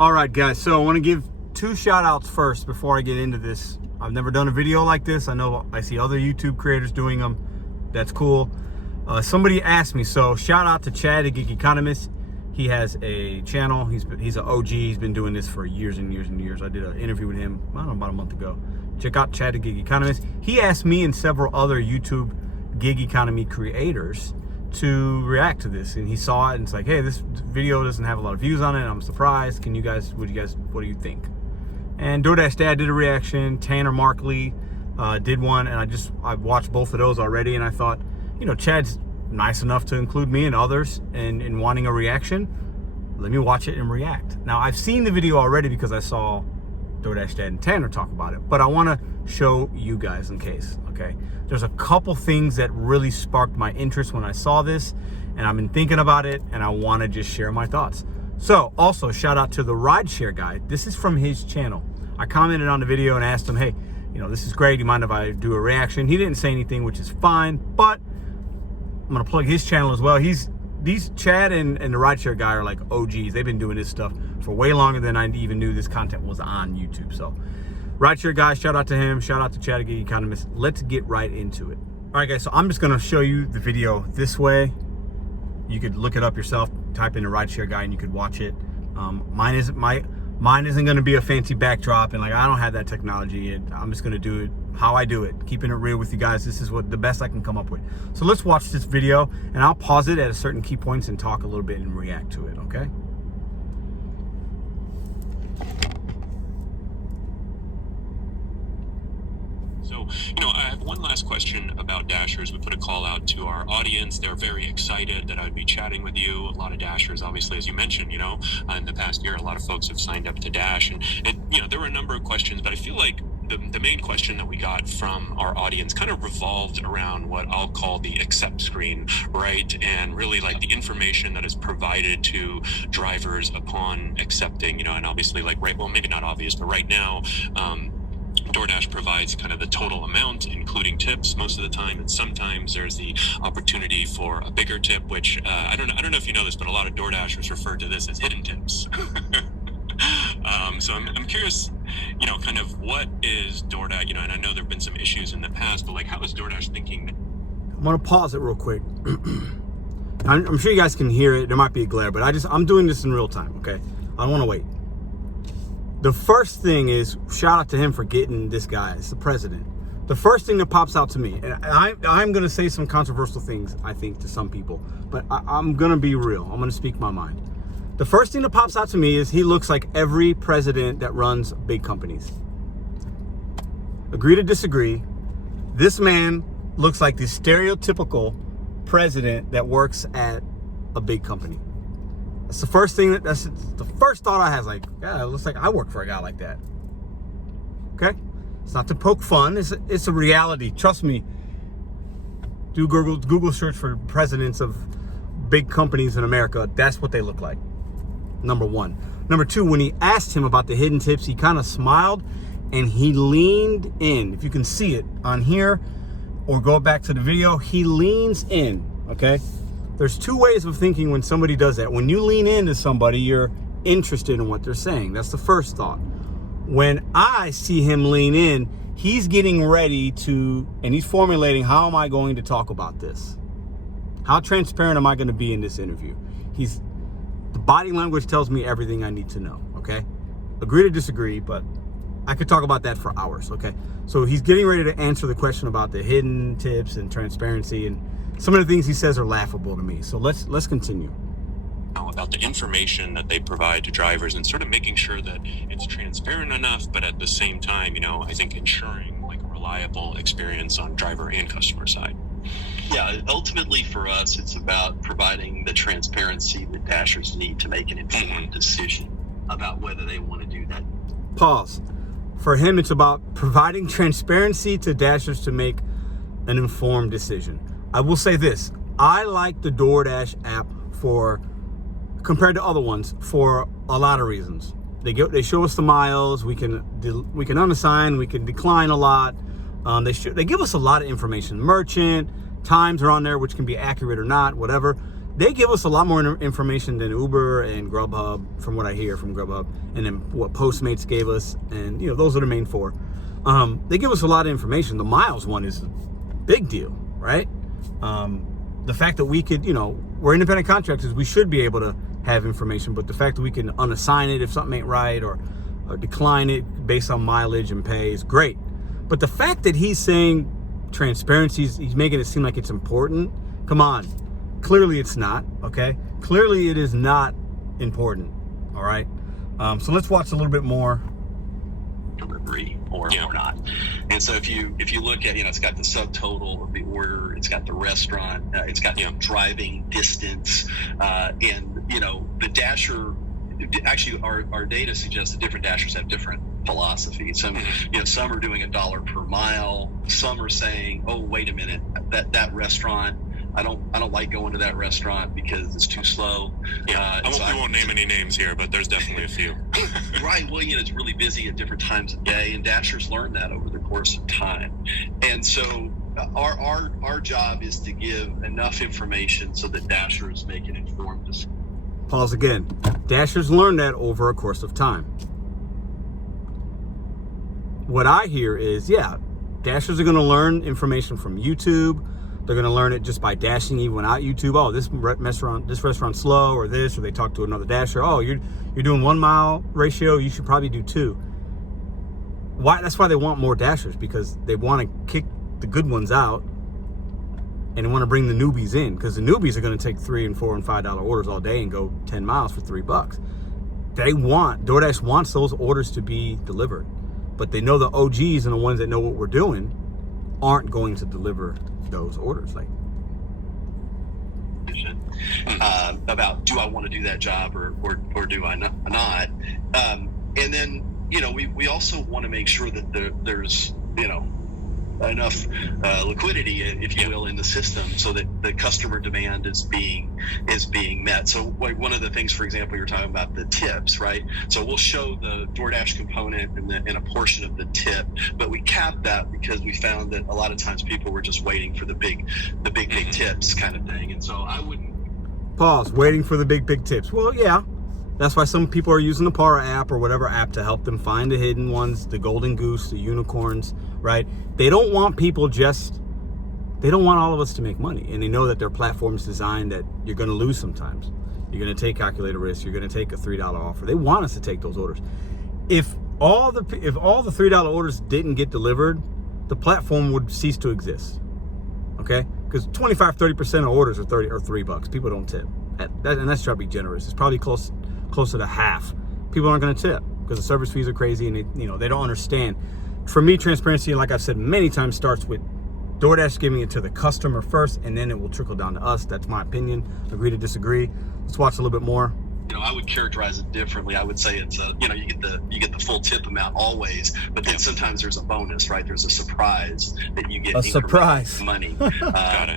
All right, guys, so I want to give 2 shout outs first before I get into this. I've never done a video like this. I know I see other YouTube creators doing them. That's cool. Somebody asked me, so shout out to Chad, the Geek Economist. He has a channel. He's an OG. He's been doing this for years and years and years. I did an interview with him, I don't know, about a month ago. Check out Chad, the Geek Economist. He asked me and several other YouTube gig economy creators to react to this, and he saw it and it's like, hey, this video doesn't have a lot of views on it. I'm surprised. What do you think? And DoorDash Dad did a reaction. Tanner Markley did one, and I've watched both of those already, and I thought, you know, Chad's nice enough to include me and others in wanting a reaction. Let me watch it and react. Now, I've seen the video already because I saw DoorDash Dad and Tanner talk about it, but I want to show you guys in case, okay? There's a couple things that really sparked my interest when I saw this, and I've been thinking about it, and I want to just share my thoughts. So, also, shout out to the Rideshare Guy. This is from his channel. I commented on the video and asked him, hey, you know, this is great. Do you mind if I do a reaction? He didn't say anything, which is fine, but I'm going to plug his channel as well. These Chad and the Rideshare Guy are like OGs. They've been doing this stuff for way longer than I even knew this content was on YouTube. So, Rideshare Guy, shout out to him. Shout out to Chad, the Geek Economist. Let's get right into it. All right, guys, so I'm just going to show you the video this way. You could look it up yourself, type in the Rideshare Guy, and you could watch it. Mine isn't going to be a fancy backdrop, and like I don't have that technology. I'm just going to do it how I do it, keeping it real with you guys. This is the best I can come up with. So let's watch this video, and I'll pause it at a certain key points and talk a little bit and react to it, okay? So, you know, I have one last question about Dashers. We put a call out to our audience. They're very excited that I would be chatting with you. A lot of Dashers, obviously, as you mentioned, you know, in the past year, a lot of folks have signed up to Dash. And you know, there were a number of questions, but I feel like the main question that we got from our audience kind of revolved around what I'll call the accept screen, right? And really like the information that is provided to drivers upon accepting, you know, and obviously like, right, well, maybe not obvious, but right now, DoorDash provides kind of the total amount, including tips most of the time, and sometimes there's the opportunity for a bigger tip, which I don't know if you know this, but a lot of DoorDashers refer to this as hidden tips. So I'm curious, you know, kind of what is DoorDash, you know, and I know there have been some issues in the past, but like how is DoorDash thinking? I'm gonna pause it real quick. I'm sure you guys can hear it. There might be a glare, but I'm doing this in real time, okay? I don't want to wait. The first thing is, shout out to him for getting this guy. It's the president. The first thing that pops out to me, and I'm going to say some controversial things, I think, to some people, but I'm going to be real. I'm going to speak my mind. The first thing that pops out to me is he looks like every president that runs big companies. Agree to disagree. This man looks like the stereotypical president that works at a big company. That's the first thing that's the first thought I have. Like, yeah, it looks like I work for a guy like that. Okay, it's not to poke fun. It's a reality. Trust me. Do Google search for presidents of big companies in America. That's what they look like. Number one. Number two, when he asked him about the hidden tips, he kind of smiled and he leaned in. If you can see it on here or go back to the video, he leans in. Okay. There's 2 ways of thinking when somebody does that. When you lean into somebody, you're interested in what they're saying. That's the first thought. When I see him lean in, he's getting ready to, and he's formulating, how am I going to talk about this? How transparent am I going to be in this interview? The body language tells me everything I need to know, okay? Agree to disagree, but I could talk about that for hours, okay? So he's getting ready to answer the question about the hidden tips and transparency, and some of the things he says are laughable to me. So let's continue. About the information that they provide to drivers and sort of making sure that it's transparent enough, but at the same time, you know, I think ensuring like a reliable experience on driver and customer side. Yeah, ultimately for us, it's about providing the transparency that Dashers need to make an informed decision about whether they want to do that. Pause. For him, it's about providing transparency to Dashers to make an informed decision. I will say this. I like the DoorDash app compared to other ones for a lot of reasons. They show us the miles. We can unassign. We can decline a lot. They give us a lot of information. Merchant times are on there, which can be accurate or not, whatever. they give us a lot more information than Uber and Grubhub, from what I hear from Grubhub, and then what Postmates gave us, and those are the main four. They give us a lot of information. The miles one is a big deal, right? The fact that we could, we're independent contractors, we should be able to have information, but the fact that we can unassign it if something ain't right, or decline it based on mileage and pay is great. But the fact that he's saying transparency, he's making it seem like it's important. Come on. Clearly it's not, okay? Clearly it is not important, all right? So let's watch a little bit more. Delivery or not. And so if you look at, it's got the subtotal of the order, it's got the restaurant, it's got the driving distance, and the Dasher, actually our data suggests that different Dashers have different philosophies. Some some are doing $1 per mile. Some are saying, oh, wait a minute, that restaurant, I don't like going to that restaurant because it's too slow. We won't name any names here, but there's definitely a few. Right. Well, it's really busy at different times of day, and Dashers learn that over the course of time. And so our job is to give enough information so that Dashers make an informed decision. Pause again. Dashers learn that over a course of time. What I hear is, Dashers are going to learn information from YouTube. They're going to learn it just by dashing even without YouTube. Oh, this restaurant's slow, or they talk to another Dasher. Oh, you're doing 1 mile ratio. You should probably do 2. Why? That's why they want more Dashers, because they want to kick the good ones out, and they want to bring the newbies in, because the newbies are going to take $3 and $4 and $5 orders all day and go 10 miles for $3. DoorDash wants those orders to be delivered, but they know the OGs and the ones that know what we're doing aren't going to deliver those orders. About, do I want to do that job or do I not? And then we also want to make sure that there's enough liquidity, if you will, in the system, so that the customer demand is being met. So one of the things, for example, you're talking about the tips, right? So we'll show the DoorDash component and a portion of the tip, but we capped that because we found that a lot of times people were just waiting for the big tips kind of thing. And so I wouldn't pause, waiting for the big tips. Well, yeah. That's why some people are using the Para app or whatever app to help them find the hidden ones, the golden goose, the unicorns, right? They don't want they don't want all of us to make money. And they know that their platform is designed that you're going to lose sometimes. You're going to take calculated risk. You're going to take a $3 offer. They want us to take those orders. If all the $3 orders didn't get delivered, the platform would cease to exist. Okay? Because 25-30% of orders are $3. People don't tip. And that's trying to be generous. It's probably closer to half. People aren't going to tip because the service fees are crazy, and they don't understand. For me, transparency, like I've said many times, starts with DoorDash giving it to the customer first, and then it will trickle down to us. That's my opinion. Agree to disagree. Let's watch a little bit more. I would characterize it differently. I would say it's you get the full tip amount always, but then sometimes there's a bonus, right? There's a surprise that you get money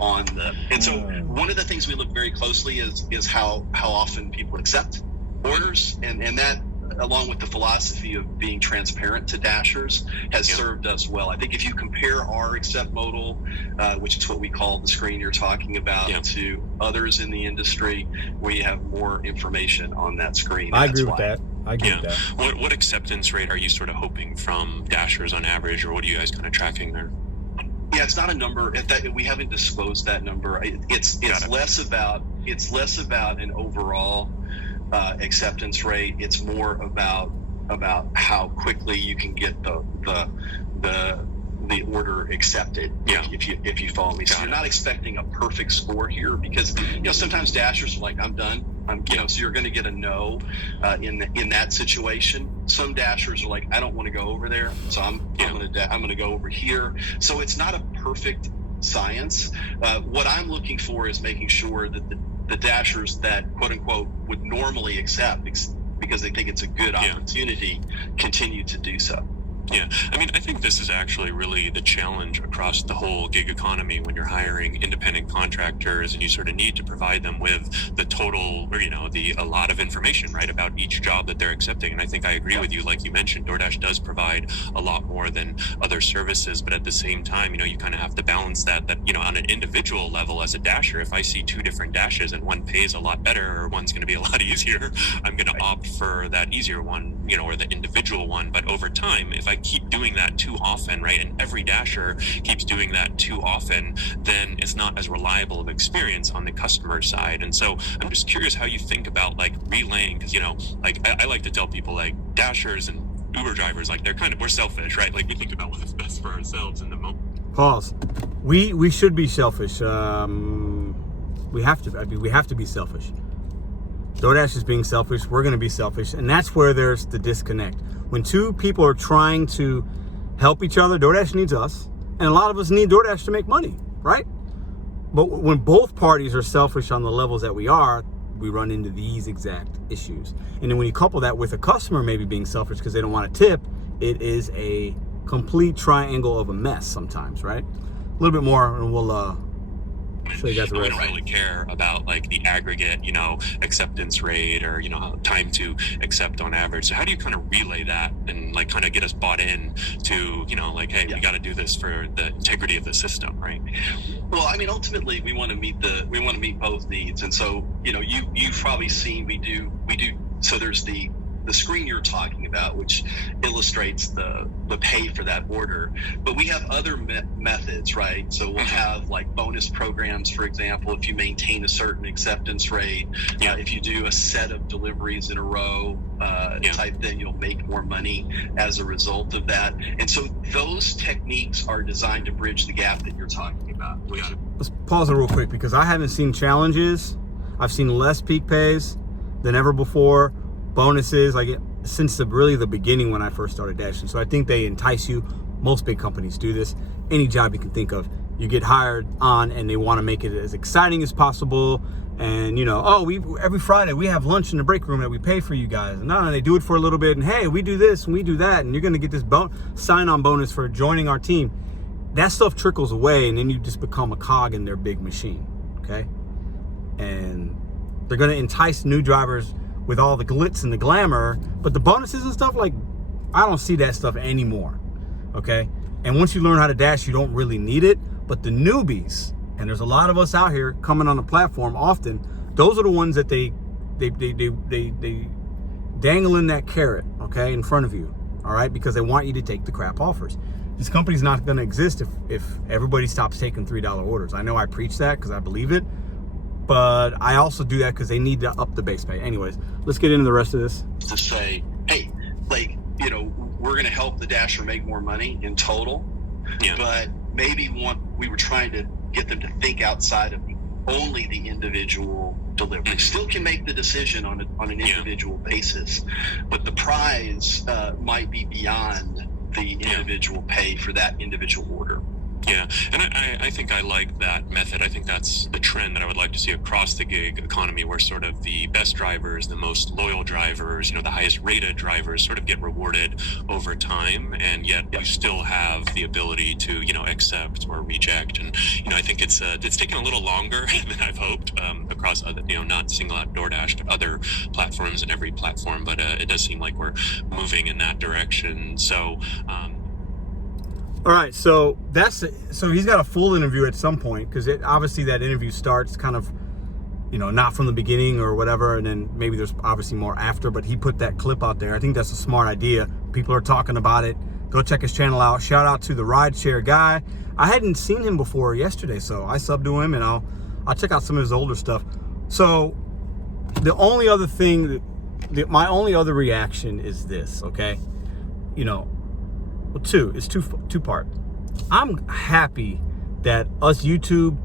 on the. And so one of the things we look very closely is how often people accept orders, and that, along with the philosophy of being transparent to Dashers, has served us well. I think if you compare our accept modal, which is what we call the screen you're talking about, to others in the industry, we have more information on that screen. I agree with that. What acceptance rate are you sort of hoping from Dashers on average, or what are you guys kind of tracking there? Yeah, it's not a number. We haven't disclosed that number. It's less about an overall acceptance rate. It's more about how quickly you can get the order accepted. If you follow me. So you're not expecting a perfect score here, because sometimes Dashers are like, I'm done. So you're going to get a no in that situation. Some Dashers are like, I don't want to go over there, so I'm going to go over here. So it's not a perfect science. What I'm looking for is making sure that the Dashers that quote unquote would normally accept because they think it's a good opportunity continue to do so. Yeah, I mean, I think this is actually really the challenge across the whole gig economy when you're hiring independent contractors and you sort of need to provide them with the total, or, a lot of information, right, about each job that they're accepting. And I think I agree with you. Like you mentioned, DoorDash does provide a lot more than other services, but at the same time, you kind of have to balance that, on an individual level as a dasher, if I see two different dashes and one pays a lot better or one's going to be a lot easier, I'm going to opt for that easier one, or the individual one. But over time, if I keep doing that too often, right, and every dasher keeps doing that too often, then it's not as reliable of experience on the customer side. And so I'm just curious how you think about like relaying, because I like to tell people, like, dashers and Uber drivers, like, we're selfish, right? Like, we think about what's best for ourselves in the moment. Pause. We should be selfish. We have to. I mean, we have to be selfish. DoorDash is being selfish. We're going to be selfish, and that's where there's the disconnect. When two people are trying to help each other, DoorDash needs us, and a lot of us need DoorDash to make money, right? But when both parties are selfish on the levels that we are, we run into these exact issues. And then when you couple that with a customer maybe being selfish because they don't want to tip, it is a complete triangle of a mess sometimes, right? A little bit more, and we'll show you guys the we rest. don't really care about like the aggregate, acceptance rate or, time to accept on average. So how do you kind of relay that and like kind of get us bought in to, hey, we got to do this for the integrity of the system, right? Well, I mean, ultimately we want to meet both needs. And so, you've probably seen we do. So there's the screen you're talking about, which illustrates the pay for that order. But we have other methods, right? So we'll have like bonus programs, for example, if you maintain a certain acceptance rate. If you do a set of deliveries in a row, type thing, you'll make more money as a result of that. And so those techniques are designed to bridge the gap that you're talking about. Let's pause it real quick because I haven't seen challenges. I've seen less peak pays than ever before. Bonuses, like since the beginning when I first started dashing. So I think they entice you. Most big companies do this. Any job you can think of, you get hired on and they want to make it as exciting as possible. And every Friday we have lunch in the break room that we pay for you guys. And they do it for a little bit. And hey, we do this and we do that. And you're going to get this sign-on bonus for joining our team. That stuff trickles away and then you just become a cog in their big machine. Okay. And they're going to entice new drivers with all the glitz and the glamour, but the bonuses and stuff, like, I don't see that stuff anymore, okay? And once you learn how to dash, you don't really need it, but the newbies, and there's a lot of us out here coming on the platform often, those are the ones that they dangle in that carrot, okay, in front of you, all right? Because they want you to take the crap offers. This company's not gonna exist if everybody stops taking $3 orders. I know I preach that because I believe it, but I also do that because they need to up the base pay. Anyways, let's get into the rest of this. To say, hey, like, we're going to help the dasher make more money in total, but maybe we were trying to get them to think outside of only the individual delivery. Still can make the decision on an individual basis, but the prize might be beyond the individual pay for that individual order. Yeah, and I think I like that method. I think that's the trend that I would like to see across the gig economy, where sort of the best drivers, the most loyal drivers, the highest rated drivers sort of get rewarded over time, and yet you still have the ability to, accept or reject. And, I think it's taken a little longer than I've hoped across other, not single out DoorDash, but other platforms and every platform, but it does seem like we're moving in that direction. So, all right, so he's got a full interview at some point because obviously that interview starts kind of, not from the beginning or whatever, and then maybe there's obviously more after, but he put that clip out there. I think that's a smart idea. People are talking about it. Go check his channel out. Shout out to the Rideshare Guy. I hadn't seen him before yesterday, so I subbed to him and I'll check out some of his older stuff. So the only other thing, my only other reaction is this, okay? It's two part. I'm happy that us YouTube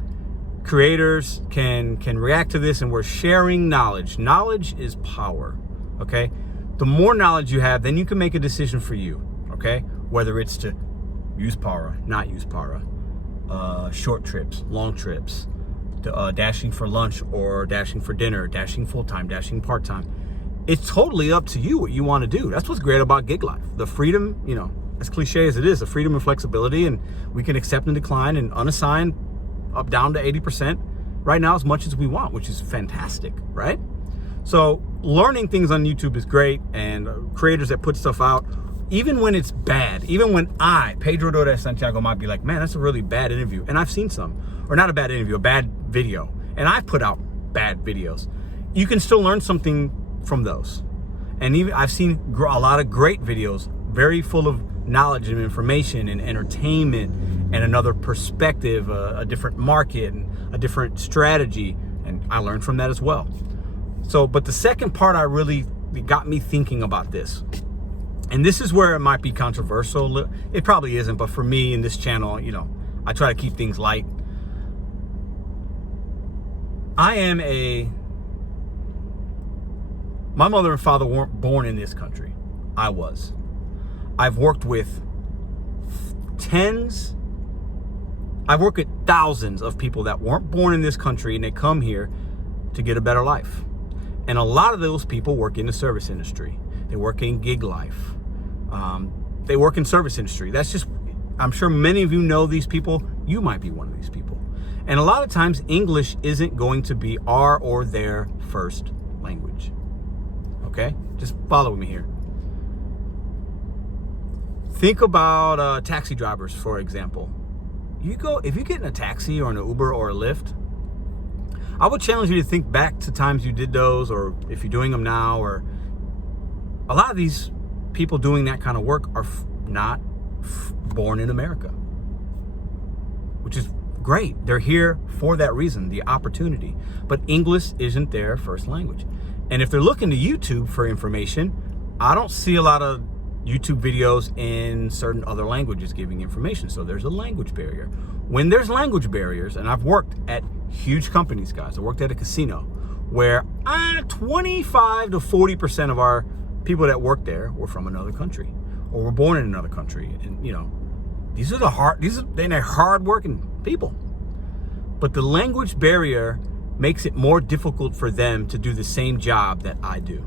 creators can react to this and we're sharing knowledge. Knowledge is power, okay? The more knowledge you have, then you can make a decision for you, okay? Whether it's to use Para, not use Para, short trips, long trips, dashing for lunch or dashing for dinner, dashing full-time, dashing part-time. It's totally up to you what you want to do. That's what's great about gig life. The freedom, as cliche as it is, the freedom and flexibility, and we can accept and decline and unassign up down to 80% right now as much as we want, which is fantastic, right? So learning things on YouTube is great, and creators that put stuff out, even when it's bad, even when Pedro DoorDash Santiago, might be like, man, that's a really bad interview. And I've seen some, or not a bad interview, a bad video. And I've put out bad videos. You can still learn something from those. And even I've seen a lot of great videos, very full of knowledge and information and entertainment and another perspective, a different market and a different strategy. And I learned from that as well. So, but the second part it got me thinking about this. And this is where it might be controversial. It probably isn't, but for me in this channel, you know, I try to keep things light. My mother and father weren't born in this country. I was. I've worked with thousands of people that weren't born in this country, and they come here to get a better life. And a lot of those people work in the service industry. They work in gig life. They work in service industry. That's just, I'm sure many of you know these people. You might be one of these people. And a lot of times English isn't going to be our or their first language. Okay? Just follow me here. Think about taxi drivers, for example. If you get in a taxi or an Uber or a Lyft, I would challenge you to think back to times you did those, or if you're doing them now, or a lot of these people doing that kind of work are not born in America, which is great. They're here for that reason, the opportunity. But English isn't their first language. And if they're looking to YouTube for information, I don't see a lot of YouTube videos in certain other languages giving information. So there's a language barrier. When there's language barriers, and I've worked at huge companies, guys. I worked at a casino where 25 to 40% of our people that work there were from another country or were born in another country. And you know, they're hard-working people. But the language barrier makes it more difficult for them to do the same job that I do.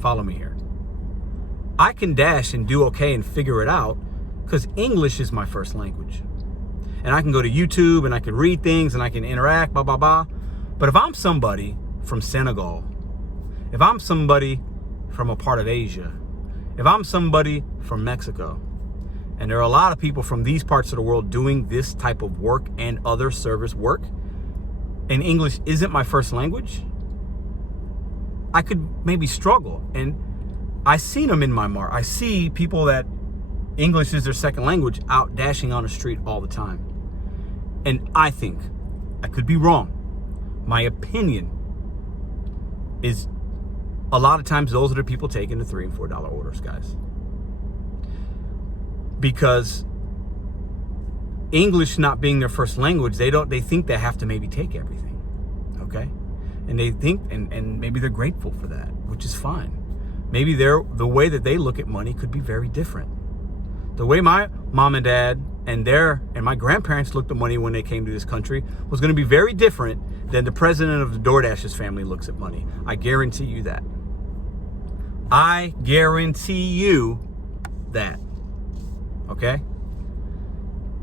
Follow me here. I can dash and do okay and figure it out because English is my first language. And I can go to YouTube and I can read things and I can interact, blah, blah, blah. But if I'm somebody from Senegal, if I'm somebody from a part of Asia, if I'm somebody from Mexico, and there are a lot of people from these parts of the world doing this type of work and other service work, and English isn't my first language, I could maybe struggle. And I've seen them in my market. I see people that English is their second language out dashing on the street all the time. And I think, I could be wrong, my opinion is a lot of times those are the people taking the $3 and $4 orders, guys. Because English not being their first language, they think they have to maybe take everything, okay? And they think, and maybe they're grateful for that, which is fine. Maybe the way that they look at money could be very different. The way my mom and dad and my grandparents looked at money when they came to this country was going to be very different than the president of the DoorDash's family looks at money. I guarantee you that. I guarantee you that. Okay?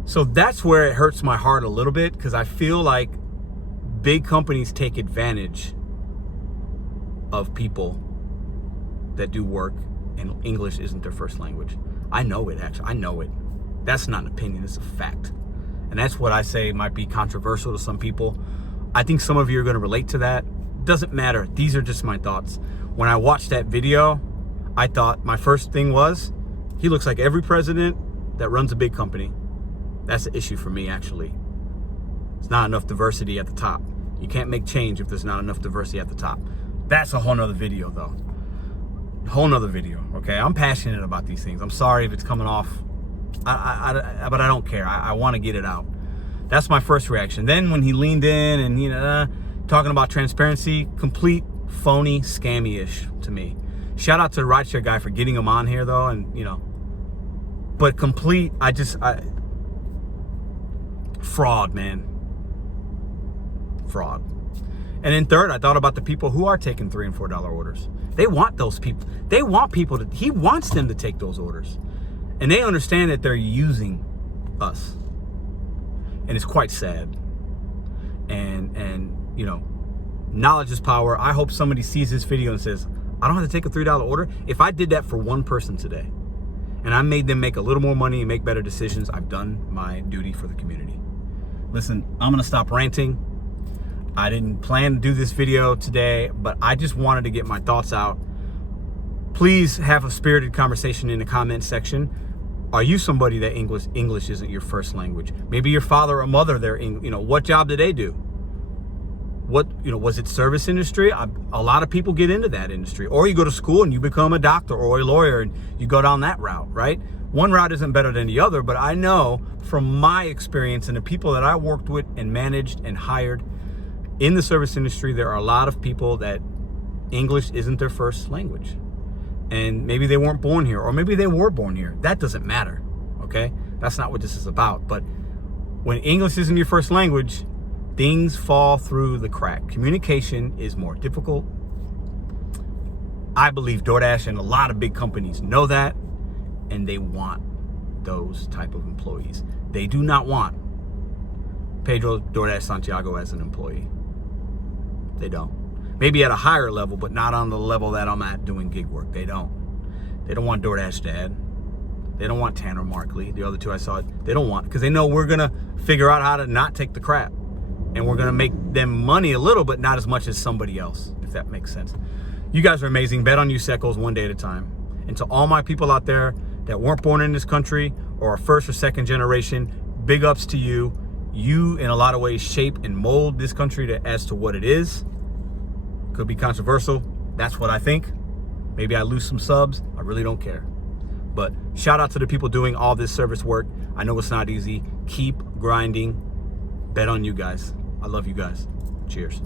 So that's where it hurts my heart a little bit, because I feel like big companies take advantage of people that do work and English isn't their first language. I know it, actually. I know it. That's not an opinion, it's a fact. And that's what I say might be controversial to some people. I think some of you are going to relate to that. Doesn't matter. These are just my thoughts. When I watched that video, I thought my first thing was, he looks like every president that runs a big company. That's the issue for me, actually. It's not enough diversity at the top. You can't make change if there's not enough diversity at the top. That's a whole nother video, though. Whole nother video, okay? I'm passionate about these things. I'm sorry if it's coming off, but I don't care. I want to get it out. That's my first reaction. Then when he leaned in and, talking about transparency, complete phony, scammy-ish to me. Shout out to the Rideshare Guy for getting him on here, though, and, but complete, fraud, man. Fraud. And then third, I thought about the people who are taking $3 and $4 orders. They want those people. He wants them to take those orders. And they understand that they're using us. And it's quite sad. And you know, knowledge is power. I hope somebody sees this video and says, I don't have to take a $3 order. If I did that for one person today, and I made them make a little more money and make better decisions, I've done my duty for the community. Listen, I'm gonna stop ranting. I didn't plan to do this video today, but I just wanted to get my thoughts out. Please have a spirited conversation in the comment section. Are you somebody that English isn't your first language? Maybe your father or mother, what job did they do? Was it service industry? A lot of people get into that industry. Or you go to school and you become a doctor or a lawyer and you go down that route, right? One route isn't better than the other, but I know from my experience and the people that I worked with and managed and hired in the service industry, there are a lot of people that English isn't their first language. And maybe they weren't born here, or maybe they were born here. That doesn't matter, okay? That's not what this is about. But when English isn't your first language, things fall through the crack. Communication is more difficult. I believe DoorDash and a lot of big companies know that, and they want those type of employees. They do not want Pedro DoorDash Santiago as an employee. They don't. Maybe at a higher level, but not on the level that I'm at doing gig work. They don't. They don't want DoorDash Dad. They don't want Tanner Markley. The other two I saw, they don't want, because they know we're going to figure out how to not take the crap. And we're going to make them money a little, but not as much as somebody else, if that makes sense. You guys are amazing. Bet on you, Seckles, one day at a time. And to all my people out there that weren't born in this country or are first or second generation, big ups to you. You, in a lot of ways, shape and mold this country as to what it is. Could be controversial. That's what I think. Maybe I lose some subs. I really don't care. But shout out to the people doing all this service work. I know it's not easy. Keep grinding. Bet on you guys. I love you guys. Cheers.